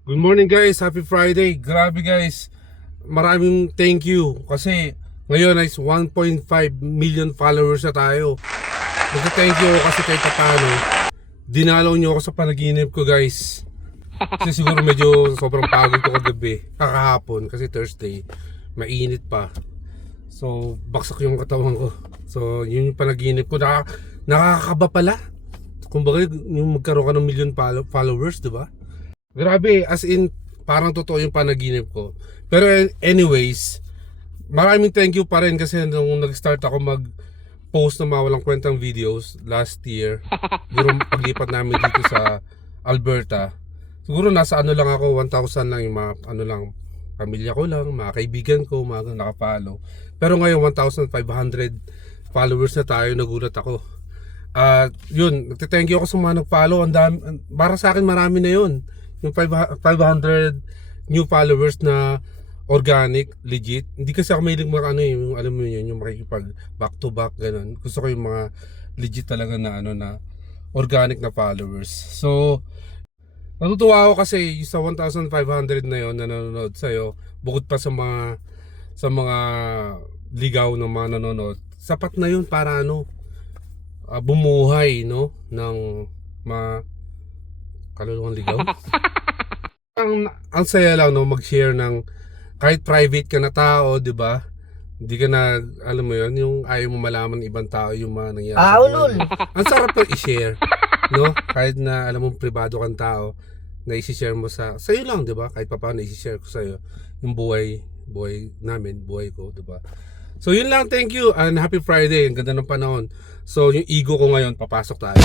Good morning guys, happy Friday. Grabe guys, maraming thank you kasi ngayon is 1.5 million followers na tayo. Thank you ako kasi kahit paano dinalaw nyo ako sa panaginip ko guys. Kasi siguro medyo sobrang pagod ko kagabi, kakahapon kasi Thursday, mainit pa. So baksak yung katawan ko. So yun yung panaginip ko, nakakaba pala. Kumbaga yung magkaroon ka ng million followers, diba? Grabe, as in, parang totoo yung panaginip ko. Pero anyways, maraming thank you pa rin kasi nung nag-start ako mag-post ng mga walang kwentang videos last year, siguro paglipat namin dito sa Alberta, siguro nasa ano lang ako, 1,000 lang yung mga ano lang, pamilya ko lang, mga kaibigan ko, mga nakapalo. Pero ngayon 1,500 followers na tayo, nagulat ako. Yun, nagte-thank you ako sa mga nag-follow. Ang dami, para sa akin marami na yun. Yung 500 new followers na organic, legit. Hindi kasi ako mahilig mga ano yung alam mo yun, yung makikipag back to back ganun. Gusto ko yung mga legit talaga na ano na organic na followers. So natutuwa ako kasi sa 1,500 na yon na nanonood sa'yo, bukod pa sa mga ligaw ng mga nanonood, sapat na yun para ano, bumuhay no ng kaluluwang ligaw. ang saya lang no mag-share ng kahit private ka na tao, 'di ba? Hindi ka na alam mo 'yon, yung ayaw mo malaman ng ibang tao yung mga nangyayari. Ulol. Ang sarap to i-share, no? Kahit na alam mo pribado kang tao, na i-share mo sa iyo lang, 'di ba? Kahit papaano i-share ko sa iyo yung buhay namin, buhay ko, 'di ba? So yun lang, thank you and happy Friday. Ang ganda ng panahon. So yung ego ko ngayon, papasok tayo.